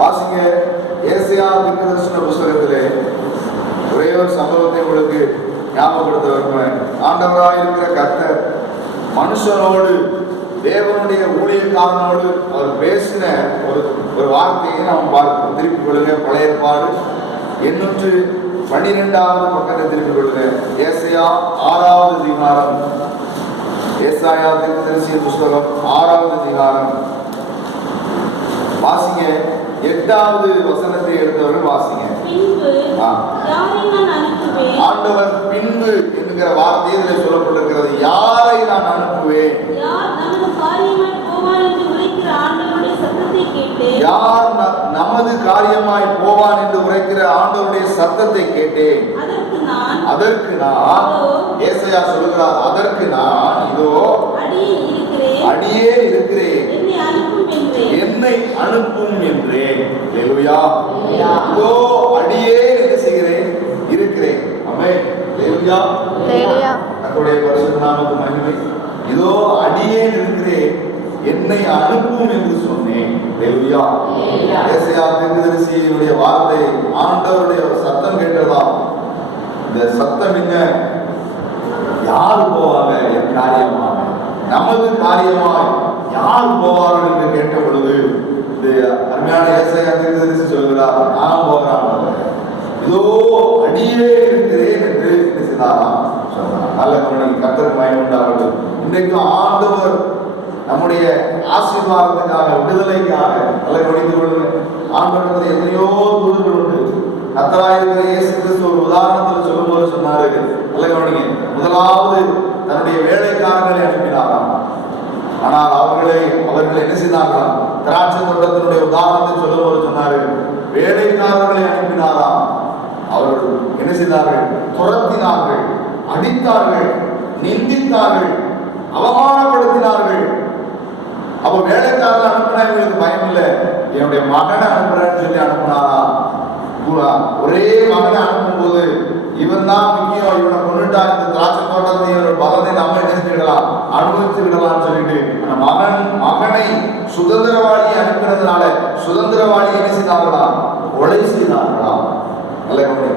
வாசிங்க. ஏசாயா தீர்க்கதரிசன புஸ்தகத்திலே ஒரே ஒரு சம்பவத்தை உங்களுக்கு ஞாபகப்படுத்த விரும்புகிறேன். ஆண்டவராக இருக்கிற கர்த்தர் மனுஷனோடு, தேவனுடைய ஊழியக்காரனோடு அவர் பேசின ஒரு வார்த்தையை நாம் பார்க்கிறோம். திருப்பிக் கொள்ளுங்க. பழைய ஏற்பாடு 812வது பக்கத்தை திருப்பிக் கொள்ளுங்க. ஏசாயா 6வது அதிகாரம். ஏசாயா தீர்க்கதரிசி புஸ்தகம் 6வது அதிகாரம். வாசிங்க. 8வது வசனத்தை எடுத்தவர்கள் வாசிங்க. ஆண்டவர் பின்பு என்கிற வார்த்தை இதில் சொல்லப்பட்டிருக்கிறது. யாரை நான் அனுப்புவேன்? யார் நமது காரியமாய் போவான் என்று உரைக்கிற ஆண்டவருடைய சத்தத்தை கேட்டேன். அதற்கு நான் ஏசாயா சொல்லுகிறார், அதற்கு நான் இதோ அடியே இருக்கிறேன், என்னை அனுப்பும் என்றேன். ஹல்லேலூயா. இதோ அடியே என்ன செய்கிறேன்? இருக்கிறேன். ஆமென். ஹல்லேலூயா. கர்த்தருடைய பரிசுத்த நாமத்துக்கு மகிமை. இதோ அடியே இருக்கிறேன், என்னை அனுப்பும் என்று சொன்னேன். ஹல்லேலூயா. ஏசாயா தீர்க்கதரிசியினுடைய வார்த்தை, ஆண்டவருடைய சத்தம் கேட்டதா? இந்த சத்தம் என்ன? யார் போவாங்க என் காரியமாக, நமது காரியமாய் யார் போவார்கள் என்று கேட்ட பொழுது இந்த அருமையான ஏசாயா தீர்க்கதரிசி சொல்கிறார், நான் போகிறான், இதோ அடியே இருக்கிறேன் என்று சொன்னாராம். நல்ல கர்த்தருக்கு மகிமை உண்டாகட்டும். இன்றைக்கு ஆண்டவர் நம்முடைய ஆசீர்வாதத்துக்காக, விடுதலைக்காக நல்ல கவனித்துக் கொள்ளுங்கள். ஆண்டவரிடத்தில் எத்தனையோ தூதர்கள் உண்டு. கர்த்தராகிய இருக்கிற இயேசு கிறிஸ்து ஒரு உதாரணத்தில் சொல்லும்போது சொன்னாரு, நல்ல கவனிங்க. முதலாவது தன்னுடைய வேலைக்காரர்களை அனுப்பினாராம். ஆனால் அவர்கள் என்ன செய்தார்களாம்? திராட்சை தோட்டத்தினுடைய உதாரணத்தை சொல்லும்போது சொன்னாரு, வேலைக்காரர்களை அனுப்பினாராம். அவர்கள் என்ன செய்தார்கள்? துரத்தினார்கள், அடித்தார்கள், நிந்தித்தார்கள், அவமானப்படுத்தினார்கள். அப்ப வேலைக்காரர்கள் அனுப்பினா இவங்களுக்கு பயம் இல்லை. என்னுடைய மகனை அனுப்புறேன்னு சொல்லி அனுப்பினாரா? ஒரே மகனை அனுப்பும் போது இவன் தான் முக்கியம், இவனை கொண்டுட்டா இந்த திராட்சை தோட்டத்தை இவனோட பலனை நம்ம என்ன செஞ்சுக்கலாம், அனுபவிச்சு விடலாம்னு சொல்லிட்டு அந்த மகனை சுதந்திரவாளியை அனுப்பினதுனால சுதந்திரவாளி என்ன செய்தார்களா? கொலை செய்தார்களா? நல்ல கவனி,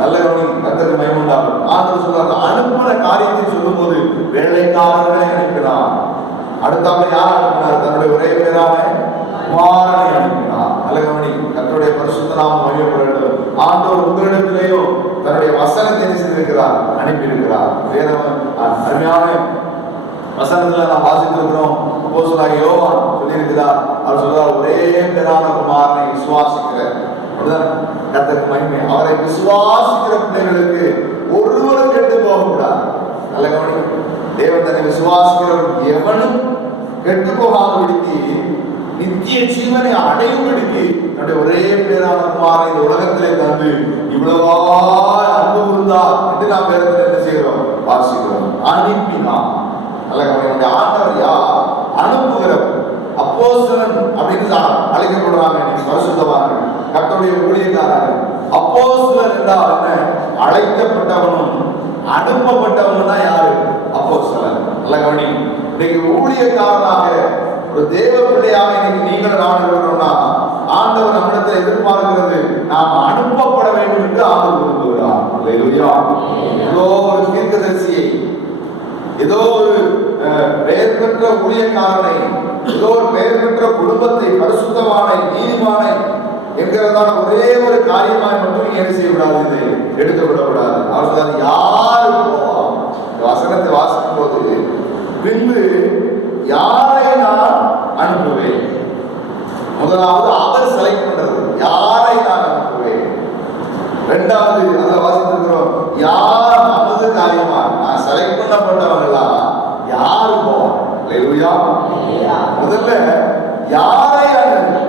நல்ல கவனி. கர்த்தருக்கு மகிமை உண்டாகும். ஆண்டவர் சொல்றாரு, அனுப்பின காரியத்தை சொல்லும் போது வேலைக்காரர்களை அனுப்பினார். அடுத்தாப்புல யார் அனுப்பினார்? தன்னுடைய ஒரே பேரான குமாரனை அனுப்பினார். நல்ல கவனி. கர்த்தருடைய பரிசுத்த நாமம் மகிமைப்படட்டும். ஆண்டவர் உங்களிடத்திலேயோ தன்னுடைய வசனத்தை என்ன செய்திருக்கிறார்? அனுப்பியிருக்கிறார். அருமையான வசனத்துல நாம் வாசித்திருக்கிறோம். அப்போஸ்தலனாகிய யோவான் சொல்லியிருக்கிறார், அவர் சொல்றார், ஒரே பேரான குமாரனை விசுவாசிக்கிறேன். கர்த்தருக்கு மகிமை. அவரை விசுவாசிக்கிற பிள்ளைகளுக்கு ஒருவரும் கெட்டு போகக்கூடாது. நல்ல கவனி. தேவன் தன்னை விசுவாசிக்கிறவர்கள் எவனும் கெட்டு போகாதபடிக்கு, நித்திய ஜீவனை அடையும்படிக்கு தன்னுடைய ஒரே பேரான குமாரனை இந்த உலகத்திலே தந்து இவ்வளவா அன்பு இருந்தார் என்று நாம் வேதத்தில் என்ன செய்கிறோம்? வாசிக்கிறோம். அனுப்பினார். நல்ல கவனி. ஆண்டவர் யார்? அனுப்புகிறவர். அப்போஸ்தலன் அப்படின்னு அழைக்கப்படுறாங்க. பரிசுத்தவான்கள், கர்த்தருடைய ஊழியக்காரர்கள். அப்போஸ்தலன் என்றால் என்ன? அழைக்கப்பட்டவனும் அனுப்பப்பட்டவனும் தான் யாரு? அப்போஸ்தலன். நல்ல கவனி. இன்னைக்கு ஊழியக்காரனாக, ஒரு தேவ பிள்ளையாக இன்னைக்கு நீங்கள் நான் இருக்கிறோம்னா, ஆண்டவர் நம்மிடத்தில் எதிர்பார்க்கிறது நாம் அனுப்பப்பட வேண்டும் என்று ஆண்டவர் விரும்புகிறார். அல்லேலூயா. ஏதோ ஒரு தீர்க்கதரிசியை, ஏதோ ஒரு பெயர் பெற்ற ஊழியக்காரனை, ஏதோ ஒரு பெயர் பெற்ற குடும்பத்தை, பரிசுத்தவானை, நீதிமானை என்கிறதான ஒரே ஒரு காரியமாய் மட்டும் என்ன செய்யக்கூடாது? எடுத்து விடக்கூடாது. அவர் சொல்றாரு, யாரு போவா? வசனத்தை வாசிக்கும் போது பின்பு யாரை நான் அனுப்புவேன்? முதலாவது அவர் செலக்ட் பண்றது, யாரை நான் அனுப்புவேன். இரண்டாவது அதை வாசித்திருக்கிறோம், யார் நமது காரியமா நான் செலக்ட் பண்ணப்பட்டவங்களா யாரு போவான்? அல்லேலூயா. முதல்ல யாரை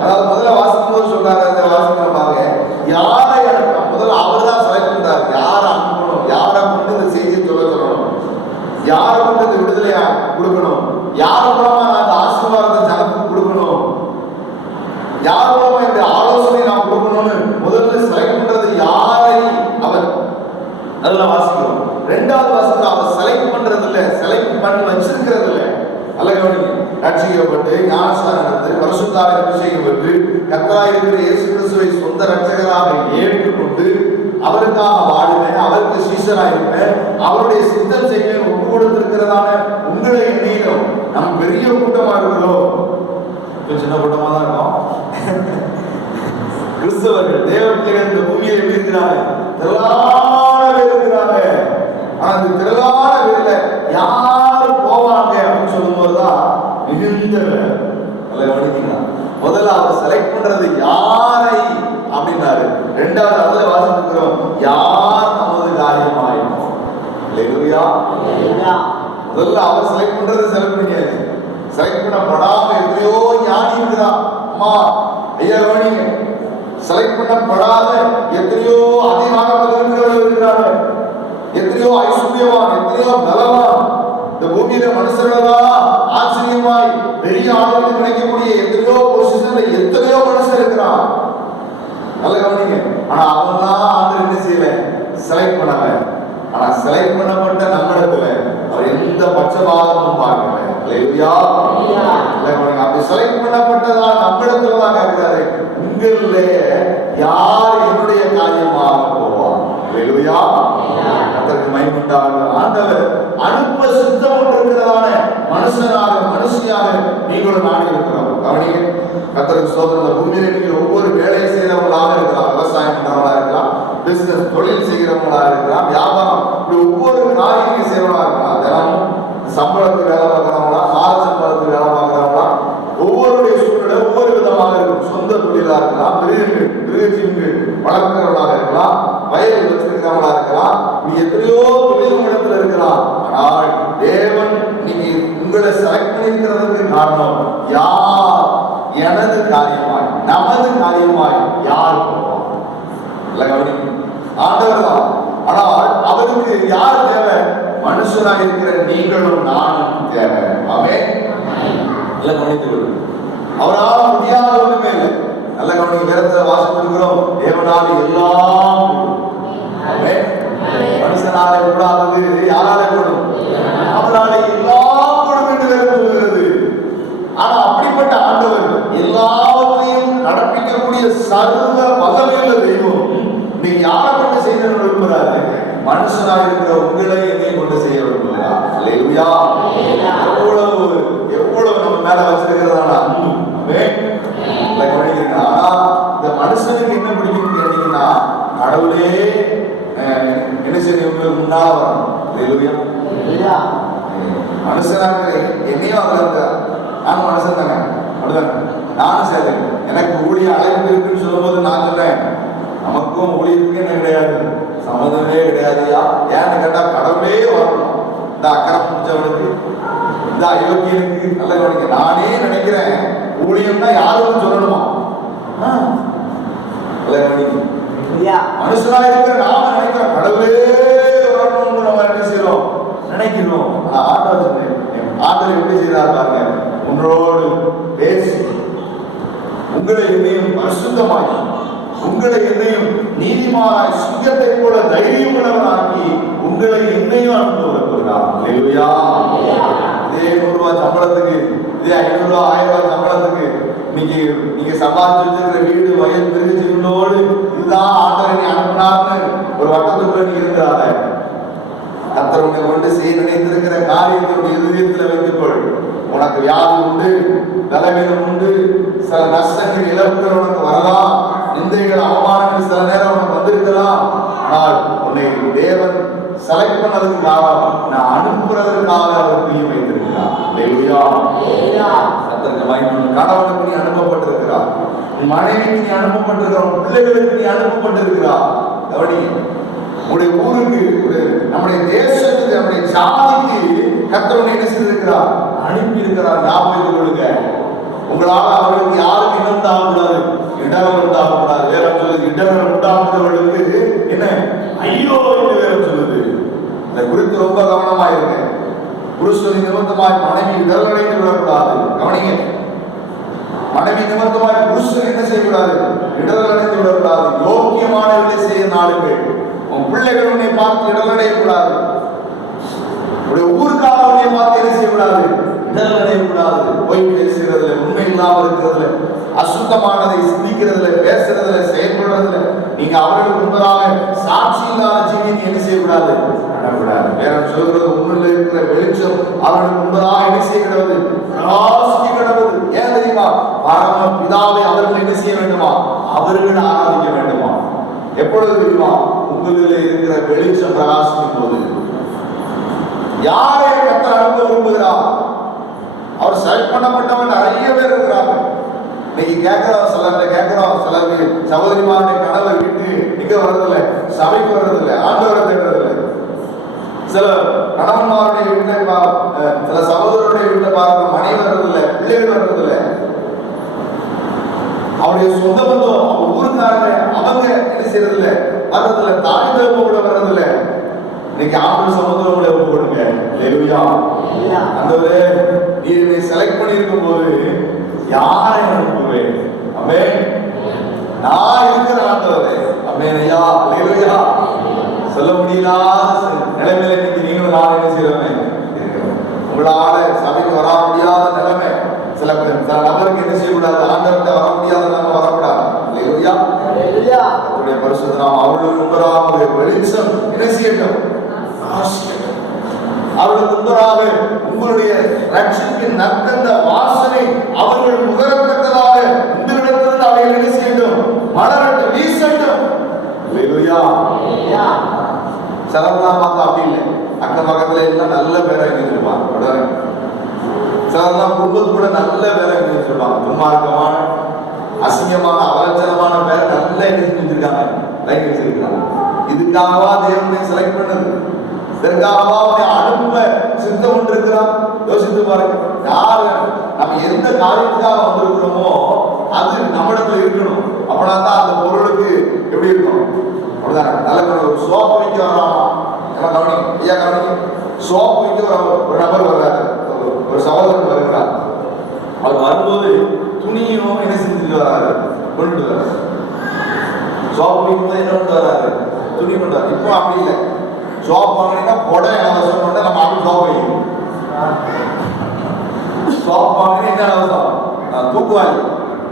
அதாவது முதல்ல வாசிக்கும் போது சொல்றாரு, வாசிக்கிற பாருங்க, யாரை அனுப்ப முதல்ல அவர் தான் செலக்ட் பண்றாரு. யாரை அனுப்பணும், யாரை கொண்டு இந்த செய்தியை சொல்லணும், யாரை கொண்டு இந்த விடுதலையா கொடுக்கணும், யார் மூலமா நான் அந்த ஆசீர்வாதத்தை ஜனத்துக்கு கொடுக்கணும், யார் மூலமா இந்த ஆலோசனை நான் கொடுக்கணும்னு முதல்ல செலக்ட் பண்றது யாரை அவர். அதெல்லாம் வாசிக்கிறோம். ரெண்டாவது வாசிக்கிறோம், அவர் செலக்ட் பண்றது இல்ல, செலக்ட் பண்ணி வச்சிருக்கிறது இல்ல. நல்ல கவனிங்க. ரட்சிக்கப்பட்டு ஞானஸ்நானம் எடுத்து பரிசுத்தாவின் அபிஷேகம் பெற்று கர்த்தராகிய இருக்கிற இயேசு கிறிஸ்துவை சொந்த ரட்சகராக ஏற்றுக்கொண்டு அவருக்காக வாழுவேன், அவருக்கு சீஷராக இருப்பேன், அவருடைய சித்தம் செய்வேன் ஒப்பு கொடுத்திருக்கிறதான உங்களை எண்ணிலும் நம்ம பெரிய கூட்டமா இருக்கிறோம். சின்ன கூட்டமா தான் இருக்கும். கிறிஸ்தவர்கள் தேவ பிள்ளைகள் இந்த பூமியில் எப்படி இருக்கிறாங்க? திரளான பேர் இருக்கிறாங்க. ஆனா அந்த திரளான பேர்ல யாரு போவாங்க அப்படின்னு சொல்லும் போதுதான் மிகுந்த முதல்ல அவர் செலக்ட் பண்றது யாரை அப்படின்னாரு. ரெண்டாவது அதுல வாசிக்கிறோம், யார் நமது காரியமாயும். முதல்ல அவர் செலக்ட் பண்றது செலக்ட் பண்ணியாச்சு. செலக்ட் பண்ணப்படாம எத்தனையோ ஞானி இருக்கிறான். அம்மா ஐயா கவனிங்க, செலக்ட் பண்ணப்படாத எத்தனையோ அதிகாரத்தில் இருக்கிறவர்கள் இருக்கிறாங்க. எத்தனையோ ஐஸ்வர்யவான், எத்தனையோ பலவான், இந்த பூமியில மனுஷர்களெல்லாம் ஆச்சரியமாய் பெரிய ஆளுநர் நினைக்கக்கூடிய எத்தனையோ பொசிஷன்ல எத்தனையோ மனுஷன் இருக்கிறான். நல்ல கவனிங்க. ஆனா அவன்லாம் ஆண்டு என்ன செய்யல, செலக்ட் பண்ணல. ஆனா செலக்ட் பண்ணப்பட்ட நம்மிடத்துல அவர் எந்த பட்சபாதமும் பார்க்கல. அப்படி செலக்ட் பண்ணப்பட்டதா நம்மிடத்துல தான் கேட்கிறாரு, உங்கள யார் என்னுடைய காரியமாக போவார்? அதற்கு மைமுண்டாக ஆண்டவர் அனுப்ப சித்தம் இருக்கிறதான மனுஷனாக மனுஷியாக நீங்களும் நாடி இருக்கிறோம். கவனிங்க, கர்த்தருக்கு ஸ்தோத்திரம். பூமியில நீங்கள் ஒவ்வொரு வேலையை செய்யறவங்களாக இருக்கலாம், விவசாயம் பண்றவங்களா இருக்கலாம், பிசினஸ் தொழில் செய்கிறவங்களா இருக்கலாம், வியாபாரம், இப்படி ஒவ்வொரு காரியத்தையும் செய்யறவங்களா இருக்கலாம். தினமும் சம்பளத்துக்கு வேலை பார்க்கறவங்களா, மாத சம்பளத்துக்கு வேலை பார்க்கறவங்களா, ஒவ்வொருடைய சூழ்நிலை ஒவ்வொரு விதமாக இருக்கும். சொந்த தொழிலா இருக்கலாம், மிருகஜீவிகள் வளர்க்கிறவர்களாக இருக்கலாம், வயல் வச்சிருக்கிறவங்களா இருக்கலாம், நீ எத்தனையோ தொழில் இடத்துல இருக்கலாம். ஆனால் தேவன் நீங்க உங்களை செலக்ட் பண்ணிருக்கிறதுக்கு காரணம், யார் எனது காரியமாய் நமது காரியமாய் யார் போவார்? ஆண்டவர் தான். ஆனால் அவருக்கு யார் தேவை? மனுஷனாக இருக்கிற நீங்களும் நானும் தேவை. ஆமென். நல்ல கவனித்து, அவரால் முடியாத ஒண்ணுமே இல்லை. நல்ல கவனிக்க, வேதத்தை வாசிக்கிறோம், தேவனால் எல்லாம் மனுஷனால கூடாதது யாரால கூடும்? அவரால் எல்லாம் கூடும் என்று வேதம் சொல்கிறது. ஆனா அப்படிப்பட்ட ஆண்டவர் எல்லாவற்றையும் நடப்பிக்கக்கூடிய சர்வ வல்லமையுள்ள தெய்வம் நீ யாரை கொண்டு செய்ய விரும்புகிறாரு? மனுஷனாக இருக்கிற உங்களை என்னை கொண்டு செய்ய விரும்புகிறார். அல்லேலூயா. எவ்வளவு நம்ம மேல வச்சிருக்கிறதான அன்பு. ஆனா இந்த மனுஷனுக்கு என்ன பிடிக்கும் கேட்டீங்கன்னா, கடவுளே என்ன செய்ய உங்களுக்கு முன்னால வரணும். மனுஷனாக என்னையும் அதுல இருக்க, நானும் மனுஷன் தாங்க, அப்படிதாங்க, நானும் சேர்ந்தேன். எனக்கு ஊழிய அழைப்பு இருக்குன்னு சொல்லும் போது நான் சொன்னேன், நமக்கும் ஊழியத்துக்கு என்ன கிடையாது, சம்மதமே கிடையாதுயா. ஏன்னு கேட்டா கடவுளே வரணும். இந்த அக்கறம் முடிச்சவனுக்கு, இந்த அயோக்கியனுக்கு, நல்ல கவனிக்க, நானே நினைக்கிறேன் ஊழியம்னா யாருக்கும் சொல்லணுமா? நல்ல கவனிக்க, மனுஷனா இருக்கிற நாம நினைக்கிறோம் கடவுளே வரணும்னு நம்ம என்ன செய்யறோம், நினைக்கிறோம். ஆண்டவர் எப்படி செய்தார் பாருங்க, உங்களோடு பேசி உங்களை என்னையும் பரிசுத்தமாக்கி உங்களை என்னையும் நீதிமானாய் சிங்கத்தை போல தைரியம் உள்ளவனாக்கி உங்களை என்னையும் அனுப்புகிறார். இதே 100 ரூபாய் சம்பளத்துக்கு, இதே 500 ரூபாய் 1000 ரூபாய் சம்பளத்துக்கு இன்னைக்கு நீங்க சம்பாதிச்சு வச்சிருக்கிற வீடு வயல் மிருகஜீவனோடு இதுதான் ஆண்டவரை அனுப்பினார்னு ஒரு வட்டத்துக்குள்ள நீ இருக்கிறார. கர்த்தர் உன்னை கொண்டு செய்ய நினைத்திருக்கிற காரியத்தை இதயத்தில் வைத்துக்கொள். உனக்கு வியாதி உண்டு, பலவீனம் உண்டு, சில நஷ்டங்கள் இழப்புகள் உனக்கு வரலாம், நிந்தைகள் அவமானங்கள் சில நேரம் உனக்கு வந்திருக்கலாம். ஆனால் உன்னை தேவன் செலக்ட் பண்ணதுக்கு காரணம், நான் அனுப்புறதற்காக அவர் பிரியம் வைத்திருக்கிறார். கணவனுக்கு நீ அனுப்பப்பட்டிருக்கிறார், மனைவிக்கு நீ அனுப்பப்பட்டிருக்கிறார், பிள்ளைகளுக்கு நீ அனுப்பப்பட்டிருக்கிறார். உடைய ஊருக்கு, நம்முடைய தேசத்துக்கு, நம்முடைய ஜாதிக்கு கர்த்தர் என்ன செய்திருக்கிறார், அனுப்பி இருக்கிறார். ஞாபகம் கொள்ளுங்க. உங்களால் அவர்களுக்கு யாருக்கு இடம் உண்டாகக்கூடாது, இடர்கள் உண்டாகக்கூடாது. வேற சொல்லுது, இடர்கள் உண்டாகிறவர்களுக்கு என்ன ஐயோ என்று வேற சொல்லுது. இதை குறித்து ரொம்ப கவனமாயிருங்க. புருஷன் நிமித்தமாய் மனைவி இடர்களைந்து விடக்கூடாது. கவனிங்க, மனைவி நிமித்தமாய் புருஷன் என்ன செய்யக்கூடாது, இடர்கள் அடைந்து விடக்கூடாது. யோக்கியமானவர்களை செய்ய நாடுங்கள். உன் பிள்ளைகள் உன்னை பார்த்து இடரடையக்கூடாது. உடைய ஊர்க்காரவனை பார்த்து என்ன செய்யக்கூடாது, இடல் அடையக்கூடாது. பொய் பேசுகிறதுல, உண்மை இல்லாமல் இருக்கிறதுல, அசுத்தமானதை சிந்திக்கிறதுல, பேசுறதுல, செயல்படுறதுல நீங்க அவர்களுக்கு முன்பதாக சாட்சி இல்லாத ஜீவியத்தை என்ன செய்யக்கூடாது, பண்ணக்கூடாது. வேற சொல்றது உண்மையில் இருக்கிற வெளிச்சம் அவர்களுக்கு முன்பதாக என்ன செய்ய கிடவது, பிரகாசிக்க கிடவது. ஏன் தெரியுமா? பரம பிதாவை அவர்கள் என்ன செய்ய வேண்டுமா, அவர்கள் ஆராதிக்க வேண்டுமா. எப்பொழுது தெரியுமா? உங்களில் இருக்கிற வெளிச்சம் பிரகாசிக்கும் போது. யாரை கர்த்தர் அனுப்ப விரும்புகிறார்? அவர் செலக்ட் பண்ணப்பட்டவன் நிறைய பேர் இருக்கிறாங்க. இன்னைக்கு கேட்கிறோம், சிலர் கேட்கிறோம், சிலர் சகோதரிமாருடைய கணவர் வீட்டு இங்க வர்றதில்லை, சபைக்கு வர்றதில்லை, ஆண்டவரை தேடுறதில்லை. சில கணவன்மாருடைய வீட்டுல, சில சகோதரருடைய வீட்டுல பார்க்க மனைவி வர்றதில்லை, பிள்ளைகள் வர்றதில்லை. அவருடைய சொந்த பந்தம், அவங்க ஊருக்காரங்க அவங்க என்ன செய்யறதில்லை, வர்றதில்லை. தாய் தகவல் கூட வர்றதில்லை. இன்னைக்கு ஆண்டு சமுத்திரம் கூட போடுங்க. ஆண்டவரே, நீ என்னை செலக்ட் பண்ணியிருக்கும் போது யாரை அனுப்புவேன்? ஆமென். நான் இருக்கிற ஆண்டவரே. ஆமென் ஐயா. அல்லேலூயா. சொல்ல முடியாத நிலைமையில இன்னைக்கு நீங்களும் நான் என்ன செய்யறேன், உங்களால சபைக்கு வர முடியாத நிலைமை. சில நபருக்கு என்ன செய்யக்கூடாது, ஆண்டவர்கிட்ட வர முடியாத நம்ம வரக்கூடாது. அல்லேலூயா. அவருடைய பரிசுத்த நாமம் அவர்களுக்கு முன்பதாக வெளிச்சம் என்ன செய்யட்டும், அவர்களுக்கு முன்பதாக உங்களுடைய ரட்சிப்பின் நற்கந்த வாசனை அவர்கள் முகரத்தக்கதாக உங்களிடத்திலிருந்து அவைகள் என்ன செய்யட்டும், மலரட்டும், வீசட்டும். அல்லேலூயா. சிலர்லாம் பார்த்தா அப்படி இல்லை, அக்கம் பக்கத்துல எல்லாம் நல்ல பேரை எழுதிருப்பாங்க. சிலர்லாம் குடும்பத்து கூட நல்ல பேரை எழுதிருப்பாங்க. துன்மார்க்கமான, அசிங்கமான, அவலட்சணமான பேரை நல்ல எழுதி வச்சிருக்காங்க, லைட் வச்சிருக்காங்க. இதுக்காகவா தேவனை செலக்ட் பண்ணது? இதற்காகவா அவனை அனுப்ப சித்தம் கொண்டு இருக்கிறான்? யோசித்து பாருங்க. யாரு நம்ம எந்த காரியத்துக்காக வந்திருக்கிறோமோ அது நம்மிடத்துல இருக்கணும். அப்படின்னா தான் அந்த பொருளுக்கு எப்படி இருக்கும், அப்படிதானே? நல்ல ஒரு சோப்பு வைக்க வராமா, கவனிங்க ஐயா, கவனிங்க. சோப்பு வைக்க ஒரு நபர் வர்றாரு, ஒரு சகோதரன் வருகிறார். அவர் வரும்போது துணியும் என்ன செஞ்சுட்டு வராரு, கொண்டு வர்றாரு. சோப்பு வைக்கும்போது என்ன கொண்டு வர்றாரு, துணி கொண்டு வர்றாரு. இப்போ அப்படி இல்லை. சோப்பு வாங்கினா கொடை அவசரம் பண்ண நம்ம அப்படி சோப்பு வைக்கணும். சோப்பு வாங்கினா என்ன அவசரம்,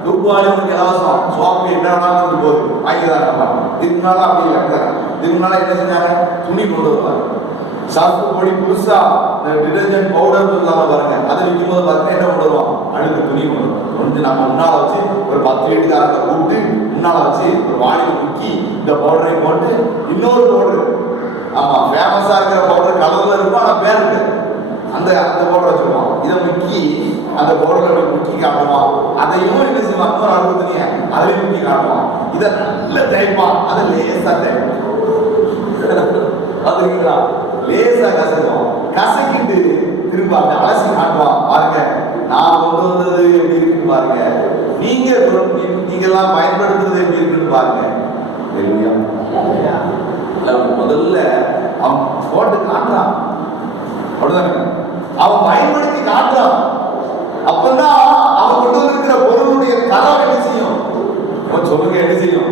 தூக்குவாளி உங்களுக்கு இலவசம். சோப்பு என்ன வேணாலும் போகுது, வாங்கிதான் நம்ம. இதுக்கு முன்னால அப்படி இல்லை. இதுக்கு முன்னால என்ன செஞ்சாங்க, துணி கொண்டு வருவாங்க. சர்ப்பு பொடி புதுசா டிடர்ஜென்ட் பவுடர் சொல்லாம பாருங்க, அதை விற்கும் போது பார்த்தீங்கன்னா என்ன கொண்டு வருவோம், அழுக்கு துணி கொண்டு வருவோம். வந்து நம்ம முன்னால வச்சு ஒரு 10 வீட்டுக்காரங்களை கூப்பிட்டு முன்னால வச்சு ஒரு வாளியை முக்கி இந்த பவுடரை போட்டு இன்னொரு பவுடர், ஆமா ஃபேமஸா இருக்கிற பவுடர் கலர்ல இருக்கும், ஆனா பேர் இருக்கு, அந்த பவுடர் வச்சிருவோம். இதை முக்கி அந்த பவுடர்ல முக்கி காட்டுவான். அதையும் என்ன செய்வாங்க, ஒரு அழுக்கு துணிய அதையும் முக்கி காட்டுவான். இதை நல்ல தேய்ப்பான், அதை லேசா தேய்ப்பான். அதுங்களா லேசா கசக்கும், கசக்கிட்டு திரும்ப அந்த அலசி காட்டுவான். பாருங்க நான் கொண்டு வந்தது எப்படி இருக்குன்னு பாருங்க, நீங்கெல்லாம் பயன்படுத்துறது எப்படி இருக்குன்னு பாருங்க. முதல்ல அவன் போட்டு காட்டுறான், அப்படிதானே? அவன் பயன்படுத்தி காட்டுறான். அப்பதான் அவன் கொண்டு வந்திருக்கிற பொருளுடைய தரம் என்ன செய்யும், சொல்லுங்க என்ன செய்யும்.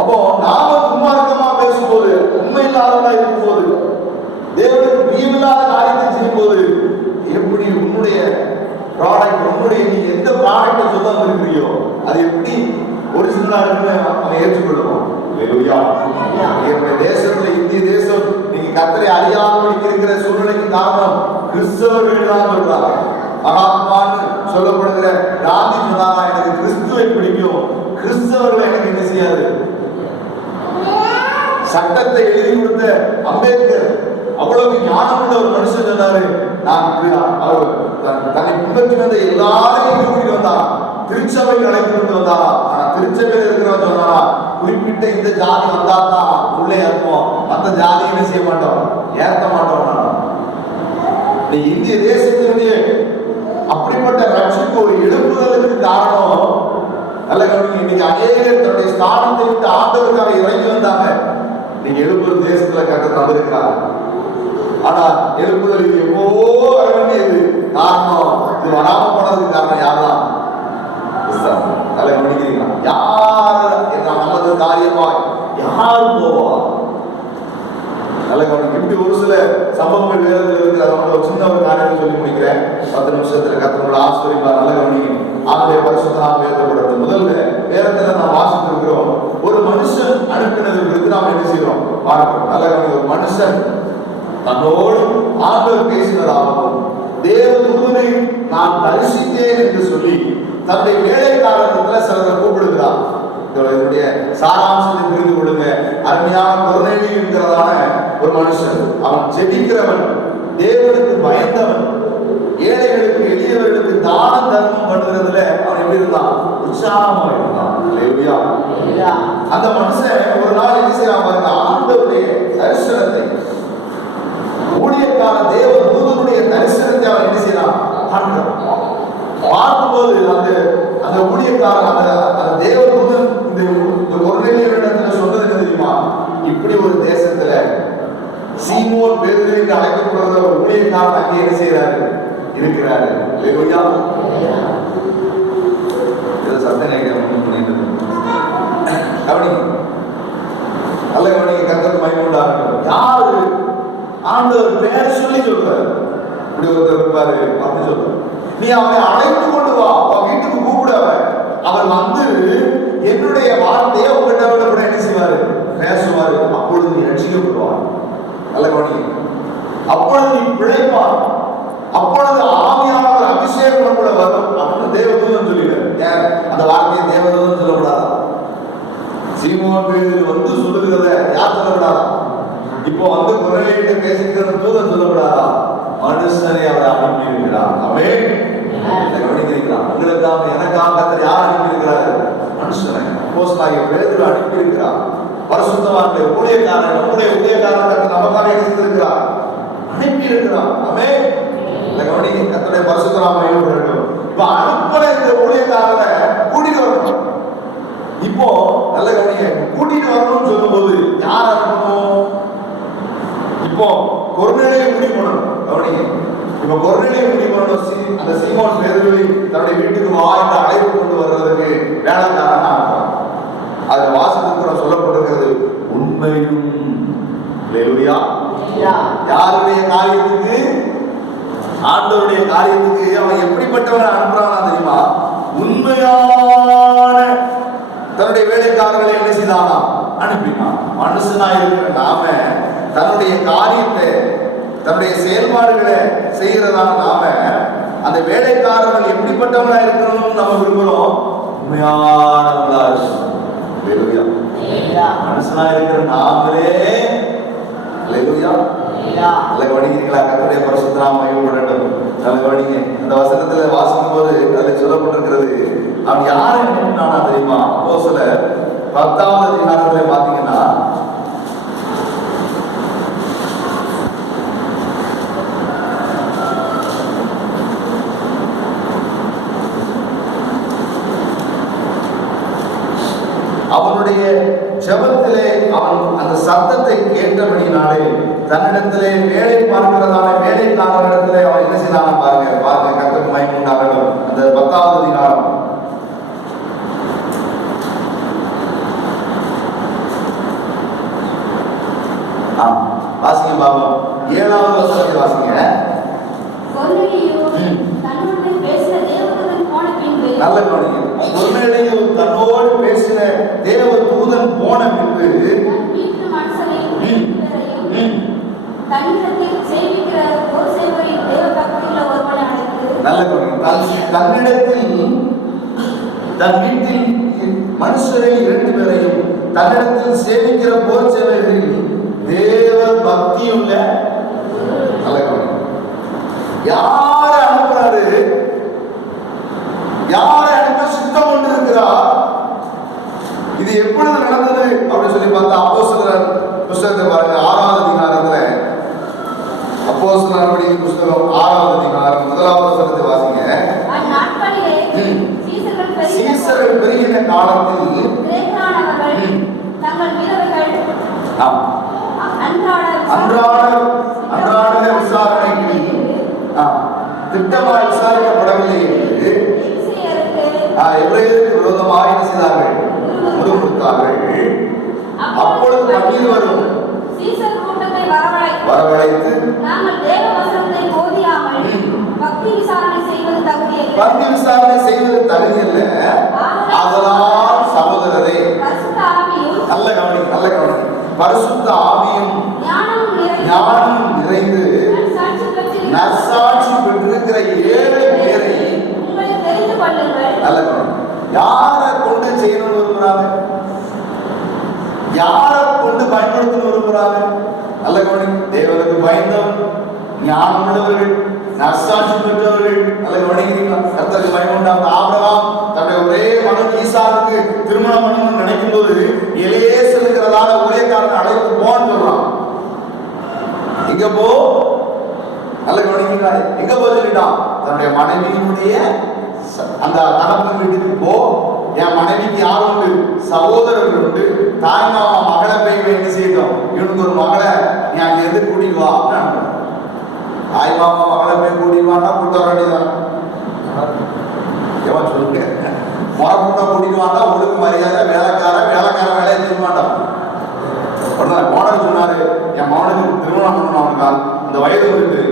அப்போ நாம துன்மார்க்கமா பேசும்போது, உண்மை இல்லாதவனா இருக்கும்போது, தேவனுக்கு பிரியமில்லாத காரியத்தை செய்யும் போது, எப்படி உன்னுடைய ப்ராடக்ட், உன்னுடைய நீ எந்த ப்ராடக்டை சொல்ல வந்திருக்கிறியோ அது எப்படி ஒரிஜினலா இருக்குன்னு அவன் ஏற்றுக்கொள்ளுவோம். என்னுடைய தேசத்துல, இந்திய தேசம் நீங்க கர்த்தரை அறியாமல் இருக்கிற சூழ்நிலைக்கு காரணம் கிறிஸ்தவர்கள் தான் சொல்றாங்க. மகாத்மான்னு சொல்லப்படுகிற காந்தி சொன்னாரா, எனக்கு கிறிஸ்துவை பிடிக்கும், கிறிஸ்தவர்களை எனக்கு என்ன செய்யாது. சட்டத்தை எழுதி கொடுத்த அம்பேத்கர் அவ்வளவு ஞானமுள்ள ஒரு மனுஷன் சொன்னாரு, நான் அவர் தன்னை பின்பற்றி வந்த எல்லாரையும் கூட்டிட்டு வந்தாரா, திருச்சபைக்கு அழைத்து கொண்டு வந்தாரா. ஆனா திருச்சபையில் இருக்கிறவன் சொன்னாரா, குறிப்பிட்ட இந்த ஜாதி வந்தாதான் உள்ளே ஏற்போம், மற்ற ஜாதி என்ன செய்ய மாட்டோம், ஏற்ற மாட்டோம். நீ இந்திய தேசத்தினுடைய அப்படிப்பட்ட ரட்சிப்பு ஒரு எழுப்புதலுக்கு காரணம். நல்ல கவனிங்க, இன்னைக்கு அநேகர் தன்னுடைய ஸ்தானத்தை விட்டு ஆண்டவருக்காக இறங்கி வந்தாங்க. நீங்க எழுப்புதல் தேசத்துல கட்ட வந்திருக்கிறாங்க. ஆனா எழுப்புதல் இது எப்போ வர வேண்டியது, காரணம் இது வராம போனதுக்கு காரணம் யார்தான்? நல்ல கவனிக்கிறீங்களா? யார் நமது காரியமா யார் போவா? நல்ல கவனிக்க. இப்படி ஒரு சில சம்பவங்கள் வேதத்தில் இருக்கிற சின்ன பரிசுத்த நாமம் உயர்த்தப்படும். முதல்ல வேதத்துல நாம் வாசித்திருக்கிறோம், ஒரு மனுஷன் அனுப்பினது குறித்து நாம் என்ன செய்யறோம் பார்க்கிறோம். நல்ல ஒரு மனுஷன் தன்னோடு ஆண்டவர் பேசினதாகவும் தேவதூதனை நான் தரிசித்தேன் என்று சொல்லி தன்னுடைய வேலைக்காரத்துல சிலர் கூப்பிடுகிறார். இதனுடைய சாராம்சத்தை புரிந்து கொள்ளுங்க. அருமையான கொர்நேலியு என்கிறதான ஒரு மனுஷன், அவன் ஜெபிக்கிறவன், தேவனுக்கு பயந்தவன், ஏழைகளுக்கு எளியவர்களுக்கு தான தர்மம் பண்ணுறதுல அவன் எப்படி இருந்தான்? உற்சாகமா இருந்தான். அந்த மனுஷன் ஒரு நாள் என்ன செய்யறான் பாருங்க, ஆண்டவருடைய தரிசனத்தை, ஊழியக்கார தேவ தூதனுடைய தரிசனத்தை அவன் என்ன செய்யறான் பார்க்கும்போது அந்த ஊழியக்காரன் அந்த தேவ தூதன் இந்த கொர்நேலியுவிடத்துல சொன்னது என்ன தெரியுமா? இப்படி ஒரு தேசத்துல சீமோன் பேதுரு என்று அழைக்கப்படுற ஒரு ஊழியக்காரன் அங்கே என்ன செய்யறாரு இருக்கிறாரு. இல்லையா? ஏதோ சத்தம் கவனிங்க, நல்ல கவனிங்க. கர்த்தருக்கு மகிமை உண்டாகட்டும். யாரு? ஆண்டவர் பேர் சொல்லி சொல்றாரு. இப்படி ஒருத்தர் இருப்பாரு அப்படின்னு சொல்றாரு. நீ அவனை அழைத்து கொண்டு வா, அவன் வீட்டுக்கு கூப்பிட. அவன் வந்து என்னுடைய வார்த்தையை உங்ககிட்ட கூட என்ன செய்வாரு? பேசுவாரு. அப்பொழுது நீ ரட்சிக்கப்படுவார். நல்ல கவனிங்க. அப்பொழுது நீ பிழைப்பார். அப்பொழுது ஆவியானவர் அபிஷேகம் கூட வரும் அப்படின்னு தேவதூதன் சொல்லிடுறாரு. ஏன் அந்த வார்த்தையை தேவதூதன் சொல்லக்கூடாதா? சீமோன் பேதுரு வந்து சொல்லுகிறத யார் சொல்லக்கூடாதா? இப்போ வந்து கொர்நேலியுவிட்ட பேசிக்கிற தூதன் சொல்லக்கூடாதா? மனுஷனை அவர் அனுப்பி இருக்கிறார். அவன் கவனிக்கிறான். உங்களுக்காக எனக்காக கர்த்தர் யார் அனுப்பி இருக்கிறார்? மனுஷனை. அப்போஸ்தலனாகிய பேதுரு அனுப்பி இருக்கிறார். பரிசுத்தவான்களை ஊழியக்காரன், நம்முடைய ஊழியக்காரன் கர்த்தர் நமக்காக இருக்கிறார், அனுப்பி இருக்கிறார். அவன் கவனிங்க. கர்த்தருடைய பரிசுத்த நாமம் மகிமைப்படட்டும். இப்ப அனுப்புற இந்த ஊழியக்காரரை கூட்டிட்டு வரணும். இப்போ நல்ல கவனிங்க, கூட்டிட்டு வரணும்னு சொல்லும் போது யார் அனுப்பணும்? இப்போ கொர்நேலியு முடிவு பண்ணணும். கவனிங்க, இப்ப கொர்நேலியு முடிவு பண்ணணும். அந்த சீமோன் பேதுருவை தன்னுடைய வீட்டுக்கு வா என்று அழைப்பு கொண்டு வர்றதுக்கு வேலைக்காரனா இருப்பான். அதுல வாசகத்துல சொல்லப்பட்டிருக்கிறது உண்மையும். அல்லேலூயா. யாருடைய காரியத்துக்கு? ஆண்டவருடைய காரியத்துக்கு. அவன் எப்படிப்பட்டவனை அனுப்புறானா தெரியுமா? உண்மையான தன்னுடைய வேலைக்காரர்களை என்ன செய்தானா? அனுப்பினான். மனுஷனா இருக்கிற நாம தன்னுடைய காரியத்தை, தன்னுடைய செயல்பாடுகளை செய்யறதான நாம அந்த வேலைக்காரர்கள் எப்படிப்பட்டவங்களா இருக்கணும்னு நம்ம விரும்புறோம். உண்மையானவங்களா இருக்கணும். மனுஷனா இருக்கிற நாமளே நல்ல கவனிக்கிறீங்களா? கர்த்தருடைய பரிசுத்த நாமம் மகிமைப்படட்டும். நல்ல கவனிங்க. அந்த வசனத்துல வாசிக்கும் போது அதில் சொல்லப்பட்டிருக்கிறது, அவன் யாரை அனுப்பினானா தெரியுமா? அப்போஸ்தலர் 10வது அதிகாரத்துல பாத்தீங்கன்னா அவனுடைய ஜெபத்திலே அவன் அந்த சத்தத்தை கேட்டபடினாலே தன்னிடத்திலே வேலை பார்க்கிறதான வேலைக்காரரிடத்திலே அவன் என்ன செய்தானா பாருங்க. கர்த்தருக்கு மகிமை உண்டாகட்டும். அந்த 10வது அதிகாரம் வாசிங்க பாப்போம். 7வது வசனத்தை வாசிங்க. நல்ல கவனிங்க. கொர்நேலியு தன்னோடு பேசின தேவதூதன் போன பின்பு நல்ல கவனிங்க. தன்னிடத்தில் தன் வீட்டில் மனுஷரை 2 பேரையும் தன்னிடத்தில் சேவிக்கிற போர் சேவைகளில் தேவ பக்தியுள்ள. நல்ல கவனிங்க. யார அனுப்புறாரு? யாரை அனுப்ப சித்தம் கொண்டு இருக்கிறார்? இது எப்பொழுது நடந்தது அப்படின்னு சொல்லி பார்த்தா அப்போஸ்தலர் புத்தகத்தை பாருங்க. 6வது அதிகாரத்துல அப்போஸ்தலர் நடவடிக்கை புத்தகம் 6வது அதிகாரம் 1வது வசனத்தை வாசிங்க. சீசர்கள் பெருகின காலத்தில் அன்றாட விசாரணைக்கு திட்டமாய் விசாரிக்கப்படவில்லை என்று எபிரேயருக்கு விரோதமாக என்ன செய்தார்கள்? முறுமுறுத்தார்கள். அப்பொழுது பன்னீர் வரும் வரவழைத்து நாங்கள் தேவ வசனத்தை போதியாமல் பக்தி விசாரணை செய்வது பந்தி விசாரணை செய்வது தகுதி அல்ல. அதனால் சகோதரரே, நல்ல கவனிங்க, நல்ல கவனிங்க. பரிசுத்த ஆவியும் ஞானமும் நிறைந்து நற்சாட்சி பெற்றிருக்கிற 7 பேரை நல்ல கவனிங்க. யாரை கொண்டு செய்யணும்னு விரும்புறாங்க? யாரை கொண்டு பயன்படுத்தணும் விரும்புறாங்க? நல்ல கவனிங்க. தேவனுக்கு பயந்தவர்கள், ஞானம் உள்ளவர்கள், நற்சாட்சி பெற்றவர்கள். நல்ல கவனிக்கிறீங்களா? கர்த்தருக்கு பயம் உண்டாங்க. ஆபிரகாம் தன்னுடைய ஒரே மகன் ஈசாக்குக்கு திருமணம் பண்ணணும்னு நினைக்கும் போது எலியேசர் இருக்கிறதான ஊழியக்காரனை அழைத்து போன்னு சொல்றான். எங்க போ? நல்ல கவனிக்கிறீங்களா? எங்க போ சொல்லிட்டான்? தன்னுடைய மனைவியினுடைய அந்த தகப்பன் வீட்டுக்கு போ. என் மனைவிக்கு யார் உண்டு? சகோதரர்கள் உண்டு. தாய் மாமா மகளை போய் என்ன செய்யட்டும், இவனுக்கு ஒரு மகளை நீ அங்க எது கூட்டிட்டு வா அப்படின்னு. தாய் மாமா மகளை போய் கூட்டிட்டு வான்னா கூட்ட வேண்டியதான். எவன் சொல்லுங்க, முறக்கூட்ட கூட்டிட்டு வாண்டா ஒழுங்கு மரியாதை, வேலைக்கார வேலையை செய்ய மாட்டான். மோனன் சொன்னாரு, என் மகனுக்கு திருமணம் பண்ணணும், அவனுக்கு இந்த வயது இருக்கு,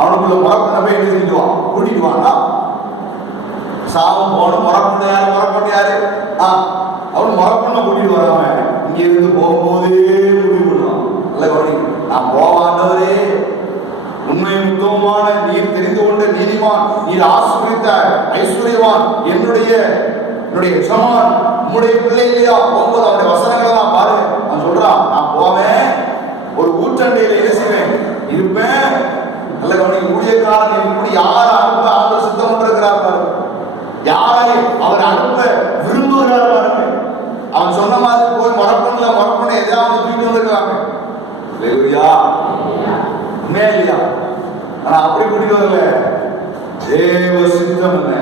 அவனுக்குள்ள முறக்கூட்ட போய் என்ன செஞ்சுவான், கூட்டிட்டு வாண்டா. சாபம் போன முறப்பண்ண யாரு? அவனு முறப்பண்ண கூட்டிட்டு வராம இங்க இருந்து போகும்போதே கூட்டிட்டு விடுவான். நல்ல கவனி, நான் போவாண்டவரே, உண்மையும் உத்தமமான நீர் தெரிந்து கொண்ட நீதிமான், நீர் ஆசீர்வதித்த ஐஸ்வர்யவான், என்னுடைய எஜமான், உம்முடைய பிள்ளை இல்லையா? போகும்போது அவனுடைய வசனங்களை நான் பாருங்க. அவன் சொல்றான், நான் போவேன், ஒரு ஊற்றண்டையில என்ன செய்வேன், இருப்பேன். நல்ல கவனி, ஊழியக்காரன் எப்படி யாரை அனுப்ப ஆண்டு சித்தம் கொண்டிருக்கிறார் பாருங்க. யாரை அவர் அனுப்ப விரும்புகிறார் பாருங்க. அவன் சொன்ன மாதிரி போய் முறப்பண்ண எதையாவது தூக்கிட்டு வந்துருக்கலாமே. உண்மையா இல்லையா? ஆனா அப்படி கூட்டிட்டு வரல. தேவ சித்தம் என்ன?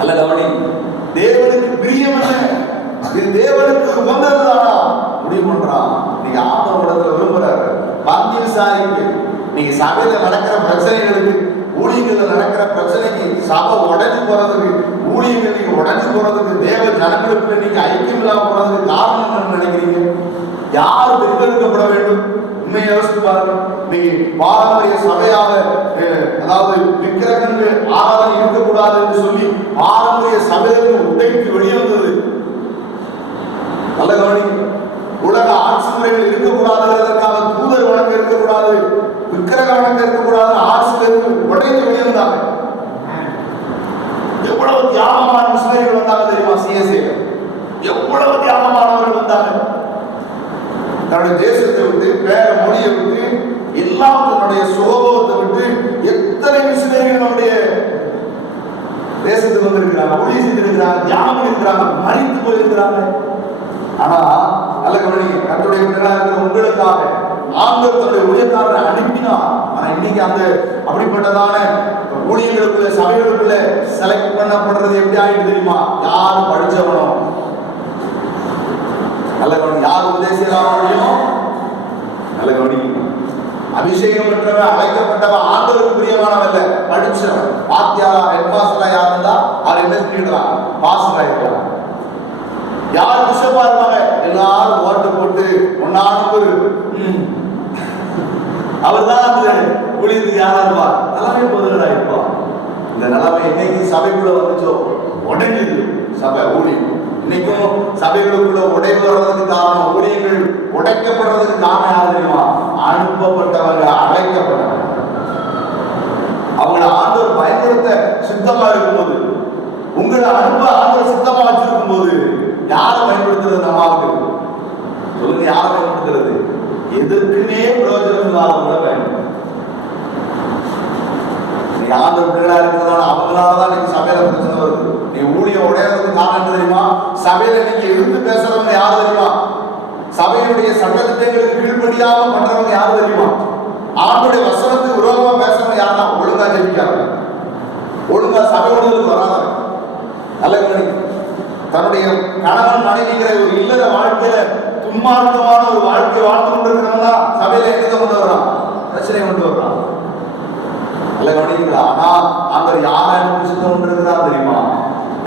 அல்ல கவனி, தேவனுக்கு பிரியம் என்ன? இது தேவனுக்கு உகந்ததுதானா? முடிவு பண்றான். நீங்க ஆண்டவரிடத்துல விரும்புறாரு. பந்தி விசாரிப்பு, நீங்க சபையில நடக்கிற பிரச்சனைகளுக்கு, ஊழியர்கள் நடக்கிற பிரச்சனைக்கு, சபை உடஞ்சு போறதுக்கு, ஊழியர்கள் நீங்க உடஞ்சு போறதுக்கு, தேவ ஜனங்களுக்கு நீங்க ஐக்கியம் இல்லாம போறதுக்கு காரணம் என்னன்னு நினைக்கிறீங்க? யார் தேர்ந்தெடுக்கப்பட வேண்டும்? உண்மையை யோசித்து பாருங்க. நீங்க பாரம்பரிய சபையாக, அதாவது விக்கிரகங்கள் ஆராதனை இருக்கக்கூடாது என்று சொல்லி பாரம்பரிய சபைகளுக்கு உடைத்து வெளியே வந்தது. நல்ல கவனி, உலக ஆட்சி முறைகள் இருக்கக்கூடாதுங்கிறதுக்காக தூதர் வழக்கம் இருக்கக்கூடாது, விக்கிரக வழக்கம் இருக்கக்கூடாது, ஆட்சியிலிருந்து உடைந்து வெளியிருந்தாங்க. எவ்வளவு தியாகமான மிஷனரிகள் வந்தாங்க தெரியுமா? சிஎஸ்ஏ எவ்வளவு தியாகமானவர்கள் வந்தாங்க. தன்னுடைய தேசத்தை விட்டு, வேற மொழியை விட்டு, எல்லாம் தன்னுடைய சுகபோகத்தை விட்டு எத்தனை மிஷனரிகள் நம்முடைய தேசத்துக்கு வந்திருக்கிறாங்க, ஒளி செய்திருக்கிறாங்க, தியாகம் பண்ணிருக்கிறாங்க, மறித்து போயிருக்கிறாங்க. ஆனா நல்ல கவனிங்க, கர்த்தருடைய பிள்ளைகளா இருக்கிற உங்களுக்காக ஆண்டவர் தன்னுடைய ஊழியக்காரரை அனுப்பினார். ஆனா இன்னைக்கு அந்த அப்படிப்பட்டதான ஊழியர்களுக்குள்ள, சபைகளுக்குள்ள செலக்ட் பண்ணப்படுறது எப்படி ஆயிட்டு தெரியுமா? யார் படிச்சவனோ, நல்ல கவனி, யார் உபதேசியராக முடியும்? நல்ல கவனிக்கணும். அபிஷேகம் பெற்றவன், அழைக்கப்பட்டவன், ஆண்டவருக்கு பிரியமானவன் இல்ல, படிச்சவன். பாத்தியாரா ஹெட்மாஸ்டரா யார் இருந்தா அவர் என்ன சொல்லிடுறான்? பாஸ்டர் ஆயிடுறான். யார் பிஷப்பா இருப்பாங்க? எல்லாரும் ஓட்டு போட்டு ஒன்னானவர் அவர் தான் அந்த ஊழியத்துக்கு யாரா இருப்பார்? நிலைமை பொதுகளா இருப்பார். இந்த நிலைமை இன்னைக்கு சபைக்குள்ள வந்துச்சோ, உடைஞ்சது சபை ஊழியம். இன்னைக்கும் சபைகளுக்குள்ள உடைவு வர்றதுக்கு காரணம், ஊழியங்கள் உடைக்கப்படுறதுக்கு காரணம் யாரு தெரியுமா? அனுப்பப்பட்டவங்க, அழைக்கப்பட்டவங்க. அவங்களை ஆண்டவர் பயன்படுத்த சித்தமா இருக்கும்போது, உங்களை அனுப்ப ஆண்டவர் சித்தமா வச்சிருக்கும் போது யாரை பயன்படுத்துறது? நம்மளுக்கு சொல்லுங்க, யாரை பயன்படுத்துறது? எதற்குமே பிரயோஜனம் இல்லாதவங்களை பயன்படுத்தும். நீ ஆண்டவர் பிள்ளைகளா இருக்கிறதால அவங்களாலதான் இன்னைக்கு சபையில பிரச்சனை வருது. நீ ஊழியம் உடையறதுக்கு காரணம் என்ன தெரியுமா? சபையில இன்னைக்கு எதிர்த்து பேசுறவங்க யாரு தெரியுமா? சபையுடைய சட்டத்திட்டங்களுக்கு கீழ்படியாம பண்றவங்க யாரு தெரியுமா? ஆண்டுடைய வசனத்துக்கு விரோதமா பேசுறவங்க யாருன்னா ஒழுங்கா ஜெபிக்காங்க, ஒழுங்கா சபை ஒழுங்குக்கு வராதவங்க. நல்ல கவனி, தன்னுடைய கணவன் மனைவிங்கிற ஒரு இல்லற வாழ்க்கையில துன்மார்க்கமான ஒரு வாழ்க்கை வாழ்ந்து கொண்டிருக்கிறவங்க தான் சபையில என்னத்தை கொண்டு வர்றான்? பிரச்சனை கொண்டு வர்றான். நல்ல கவனிங்களா? ஆனா ஆண்டவர் யாரை சித்தம் கொண்டிருக்கிறார் தெரியுமா?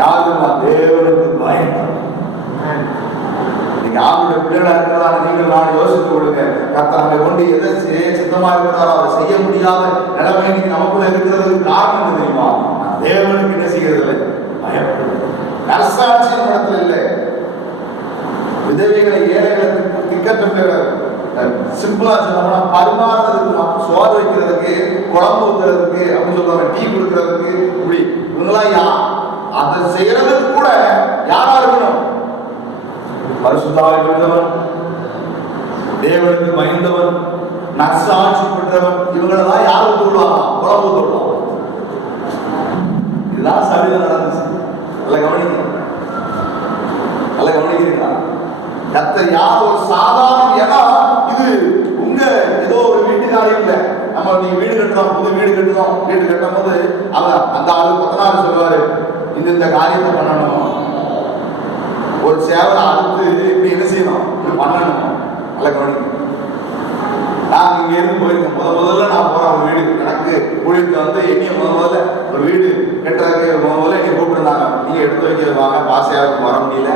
யார் தெரியுமா? தேவனுக்கு பயன். நீங்க ஆண்டுடைய பிள்ளைகளா இருக்கிறதா நீங்கள் நாள் யோசித்து கொடுங்க. கர்த்தர் நம்மை கொண்டு எதை சித்தமா இருக்கிறாரோ அதை செய்ய முடியாத நிலைமை நமக்குள்ள இருக்கிறதுக்கு காரணம் என்ன தெரியுமா? தேவனுக்கு என்ன செய்கிறது இல்லை, பயப்படுது. நரசாட்சியின் இடத்துல இல்லை. விதவைகளை ஏழைகளுக்கு திக்கற்ற சிம்பிளா சொன்னோம்னா பரிமாறுறதுக்கு, சோறு வைக்கிறதுக்கு, குழம்பு ஊத்துறதுக்கு, அப்படின்னு சொல்றாங்க, டீ கொடுக்கறதுக்கு, இப்படி இவங்களாம் அதை செய்யறதுக்கு கூட யாரா இருக்கணும்? பரிசுத்தமாய் இருந்தவன், தேவனுக்கு பயந்தவன், நற்சாட்சி பெற்றவன். இவங்களதான் யாரும் சொல்லுவாங்க, குழம்பு சொல்லுவாங்க. இதுதான் சபையில நடந்துச்சு. நல்ல கவனிக்க, நல்ல கவனிக்கிறீங்களா? கர்த்தர் யார் ஒரு சாதாரண இடம் இது உங்க ஏதோ ஒரு வீட்டு காரியம் இல்லை. நம்ம நீ வீடு கட்டுறோம், புது வீடு கட்டுறோம், வீடு கட்டும் போது அந்த ஆளு 14 சொல்லுவாரு, இந்த காரியத்தை பண்ணணும், ஒரு சேவலை அடுத்து இப்படி என்ன செய்யணும், இப்படி பண்ணணும். நல்ல கவனிக்க. நான் இங்க இருந்து போயிருக்கேன். முதல்ல நான் போறேன் ஒரு வீடு எனக்கு ஊழியத்தை வந்து என்னைய முதல்ல ஒரு வீடு கட்டுறதுக்கு முதல்ல என்னை கூப்பிட்டுருந்தாங்க. நீங்க எடுத்து வைக்கிறது வாங்க, பாசையாவுக்கு வர முடியல,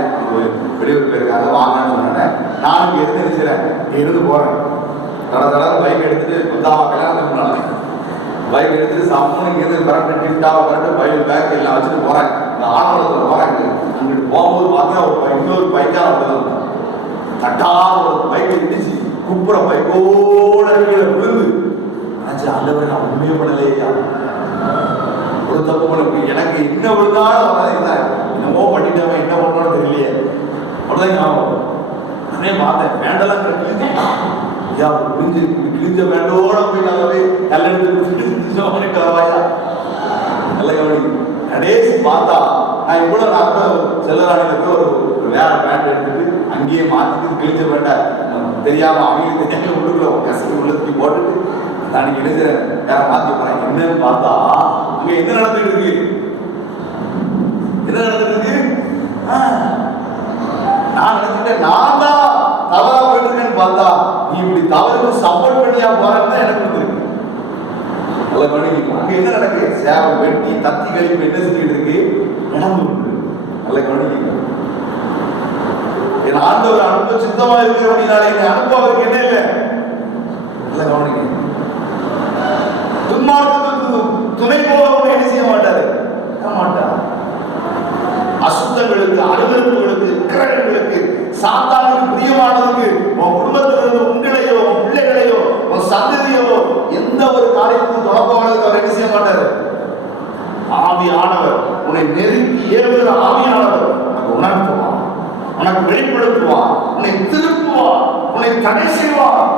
வெளியூர் போயிருக்காங்க, வாங்கன்னு சொன்னேன். நானும் இங்க இருந்து நினைச்சிடறேன், இருந்து போறேன். தடவை பைக் எடுத்துட்டு புத்தாவா கல்யாணத்துக்கு முன்னால பைக் எடுத்துட்டு சம்மன் இங்கிருந்து கரெக்ட் டிப்டாவை கரெக்ட் பைக் பேக் எல்லாம் வச்சுட்டு போறேன். இந்த ஆணவத்தில் போறேன். அங்கிட்டு போகும்போது பார்த்தா இன்னொரு பைக்கா வந்து கட்டான ஒரு பைக்கை இடிச்சு குப்புற பைக்கோட விழுந்து நினைச்சு ஆண்டவரை நான் உண்மையே பண்ணலையா, ஒரு தப்பு பண்ண எனக்கு என்ன விழுந்தாலும் என்னமோ பண்ணிட்டவன் என்ன பண்ணணும்னு தெரியலையே. அப்படிதான் ஞாபகம். நானே பார்த்தேன், வேண்டெல்லாம் கிழிஞ்சு கிழிஞ்ச வேண்டோட போய் நாங்கள் போய் கல்லெடுத்து பண்ணிட்டாவாயா. நல்ல கவனி. கடைசி பார்த்தா நான் இவ்வளவு நாட்கள் செல்லராணியில போய் ஒரு வேற பேண்ட் எடுத்துட்டு அங்கேயே மாத்திட்டு கிழிச்ச பேண்ட தெரியாம அவங்களுக்கு தெரியாம உள்ளுக்குள்ள கசக்கி உள்ளத்துக்கு போட்டுட்டு நான் நினைச்ச வேற மாத்தி போறேன். என்னன்னு பார்த்தா அங்க என்ன நடந்துட்டு இருக்கு, என்ன நடந்துட்டு இருக்கு? நான் நினைச்சிட்டேன் நான் தான் தவறா போயிட்டு இருக்கேன்னு பார்த்தா நீ இப்படி தவறுக்கு சப்போர்ட் பண்ணியா போறேன்னு தான் எனக்கு இருக்கு. நல்ல கவனிக்கணும். அங்க என்ன நடக்கு? சேவை வெட்டி தத்தி கழிப்பு என்ன செஞ்சுட்டு இருக்கு, நடந்து. நல்ல கவனிக்கணும். என் ஆண்டவர் அனுப்ப சித்தமா இருக்கு அப்படின்னாலே அனுப்ப அவருக்கு என்ன இல்லை. நல்ல கவனிக்கணும். துன்மார்க்கத்துக்கு துணை போக என்ன செய்ய மாட்டாரு, மாட்டார். அசுத்தங்களுக்கு, அருவருப்புகளுக்கு, விக்கிரகங்களுக்கு, சாத்தானுக்கு பிரியமானதுக்கு உன் குடும்பத்திலிருந்து உங்களையோ உன் பிள்ளைகளையோ உன் சந்ததியோ எந்த ஒரு காரியத்துக்கும் தொடர்பானதுக்கு அவர் என்ன செய்ய மாட்டாரு. ஆவியானவர் உன்னை நெருங்கி ஏறுகிற ஆவியானவர் உனக்கு உணர்த்துவான், உனக்கு வெளிப்படுத்துவான், உன்னை திருப்புவான், உன்னை தடை செய்வான்.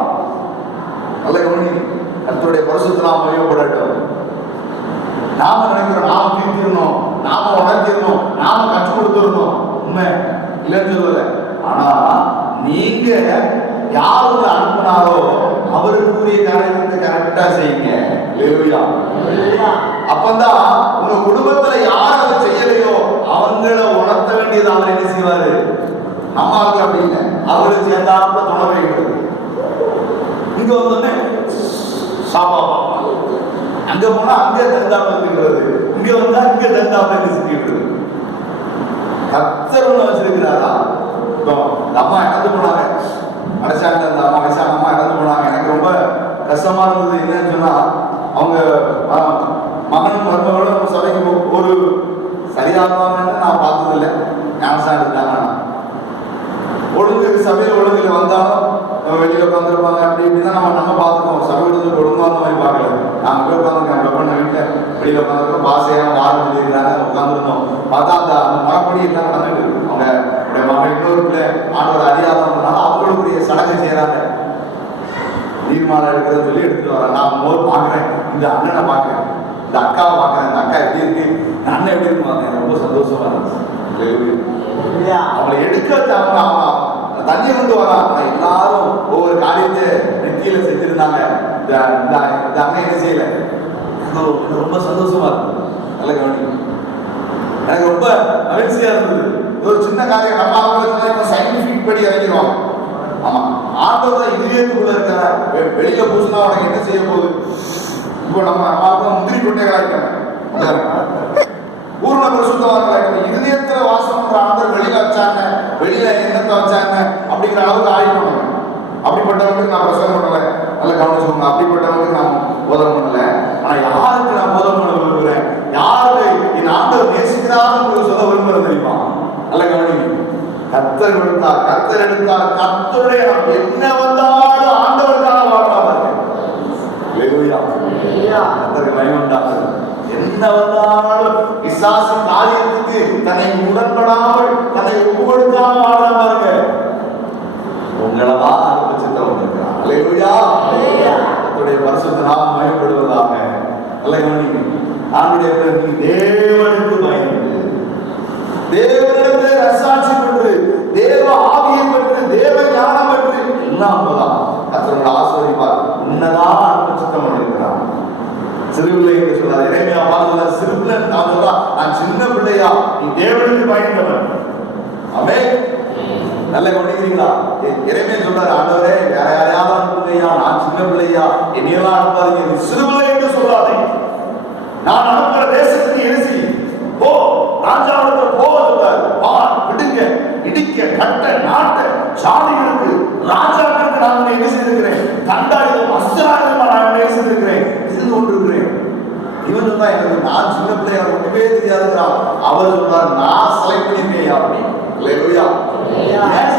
நல்ல கவனி. கர்த்தருடைய பரிசுத்த நாமம் மகிமைப்படட்டும். நாம நினைக்கிறோம் நாம தீர்த்திடணும், நாம உணர்த்திடணும், நாம கற்றுக் கொடுத்துடணும். உண்மை இல்லைன்னு சொல்லல. ஆனா நீங்க யாரு அனுப்பினாரோ அவருக்குரிய காரியத்தை கரெக்டா செய்யுங்க. அப்பதான் உங்க குடும்பத்துல யார் அதை செய்யலையோ அவங்கள உணர்த்த வேண்டியது அவர் என்ன செய்வாரு. நம்மளுக்கு அப்படி இல்லை, அவங்களுக்கு சேர்ந்தாப்புல துணை வைக்கிறது. இங்க வந்தோடனே சாப்பா அங்க போனா அங்க தந்தாப்புங்கிறது, இங்க வந்தா இங்க தந்தாப்புல செஞ்சுட்டு கர்த்தர் ஒண்ணு வச்சிருக்கிறாரா. அம்மா இறந்து போனாங்க, அடைச்சாங்க. அந்த அம்மா வயசான அம்மா இறந்து போனாங்க. எனக்கு ரொம்ப கஷ்டமா இருந்தது. என்னன்னு சொன்னா அவங்க மகனும் மருமகளும் சபைக்கு ஒரு சரியானவங்கன்னு நான் பார்த்தது இல்லை. ஞானசா எடுத்தாங்க. ஒழுங்கு சபையில் ஒழுங்குல வந்தாலும் வெளியில உட்காந்துருப்பாங்க. அப்படி இப்படிதான் நம்ம பார்த்துக்கோம். சபையில ஒழுங்கான மாதிரி பார்க்கல. நாங்க போய் உட்காந்துருக்கோம் பண்ண வீட்டுல வெளியில உட்காந்துருக்கோம். பாசையாக வாரம் சொல்லியிருக்கிறாங்க, உட்காந்துருந்தோம். பார்த்தா அந்த மரப்படி எல்லாம் நடந்துட்டு இருக்கு. அவங்க மகன் இன்னொரு பிள்ளை ஆண்டவர் அறியாதவங்கனால அவங்களுக்குரிய சடங்கை செய்யறாங்க. நீர்மாலை எடுக்கிறத சொல்லி எடுத்துட்டு வரேன். நான் போது பாக்குறேன், இந்த அண்ணனை பாக்குறேன், இந்த அக்காவை பாக்குறேன். இந்த அக்கா எப்படி இருக்கு, இந்த அண்ணன் எப்படி இருக்கு பாக்குறேன். ரொம்ப சந்தோஷமா இருந்துச்சு. அவங்களை எடுக்க வச்சாங்க. தண்ணி கொண்டு வரான். எல்லாரும் ஒவ்வொரு காரியத்தை நெத்தியில செஞ்சிருந்தாங்க. இந்த அண்ணன் என்ன செய்யல. ரொம்ப சந்தோஷமா இருக்கு. நல்ல கவனிக்கும். எனக்கு ரொம்ப மகிழ்ச்சியா இருந்தது. ஒரு சின்ன காரியம் நம்ம அவங்களுக்கு சயின்டிபிக் படி இறங்கிடுவாங்க. ஆமா, ஆண்டவர் இதயத்துக்குள்ள இருக்கிற வெளியில பூசினா உனக்கு என்ன செய்ய போகுது. இப்போ நம்ம முந்திரி கொட்டைகளாயிட்டாங்க, பூர்ண பரிசுத்தவான்களாயிட்டாங்க. இதயத்துல வாசம் பண்ற ஆண்டவர் வெளியில வச்சாங்க, வெளியில எண்ணத்தை வச்சாங்க அப்படிங்கிற அளவுக்கு ஆயிடுவாங்க. அப்படிப்பட்டவங்களுக்கு நான் பிரசங்கம் பண்ணல, நல்லா கவனிச்சுக்கோங்க. அப்படிப்பட்டவங்களுக்கு நான் போதனை பண்ணல. ஆனா யாருக்கு நான் போதனை பண்ண விரும்புகிறேன், யாருக்கு என் ஆண்டவர் நேசிக்கிறான்னு சொல்ல விரும்புறது தெரியுமா? நல்லா கவனிங்க. கர்த்தர் எடுத்தார், கர்த்தர் எடுத்தார், கர்த்தருடைய என்ன வந்தாலும் ஆண்டவருக்காக வாழ்றாங்க. கர்த்தருக்கு மகிமை உண்டாகுது. என்ன வந்தாலும் பிசாசு காரியத்துக்கு தன்னை உடன்படாமல் தன்னை ஒப்புக்கொடுக்காம வாழ்றாங்க. உங்களதான் அனுபவிச்சுட்டு வந்திருக்கிறார். அல்லேலூயா. கர்த்தருடைய பரிசுத்த நாமம் மகிமைப்படுவதாக. நல்ல கவனிங்க. ஆண்டுடைய தேவனுக்கு பயந்து, தேவனிடத்தில் ரசாட்சி பெற்று, தேவ ஆவியை பெற்று, தேவ ஞானம் பெற்று எல்லாம் போதான் கர்த்தர் ஆசீர்வதிப்பார். உன்னதான் அனுபவிச்சுட்டு வந்திருக்கிறார். சிறுபிள்ளை என்று சொல்றார். எரேமியா பார்க்கல, சிறுபிள்ளை நான் சொல்றா, நான் சின்ன பிள்ளையா, நீ தேவனுக்கு பயந்தவன். ஆமென். நல்ல கவனிக்கிறீங்களா? எரேமியா சொல்றாரு, ஆண்டவரே வேற யாரையாவது அனுப்புங்கய்யா, நான் சின்ன பிள்ளையா, என்னையெல்லாம் அனுப்பாதீங்க, சிறுபிள்ளை என்று சொல்லாதே. நான் அனுப்புற தேசத்துக்கு எழுசி போ, ராஜாவுக்கு போவதுக்காரு, விடுங்க, இடிக்க, கட்ட, நாட்ட, சாதிகளுக்கு, ராஜாக்களுக்கு நான் உன்னை என்ன செய்திருக்கிறேன், கண்டாயுதம் அஸ்திராயுதமா நான் உன்னை என்ன செய்திருக்கிறேன், இருந்து கொண்டிருக்கிறேன். இவன் சொன்னா, எனக்கு நான் சின்ன பிள்ளை, எனக்கு ஒன்றுமே தெரியாதுங்கிறான். அவர் சொன்னார், நான் செலக்ட் பண்ணிருக்கேன் அப்படி. அல்லேலூயா. ஏன்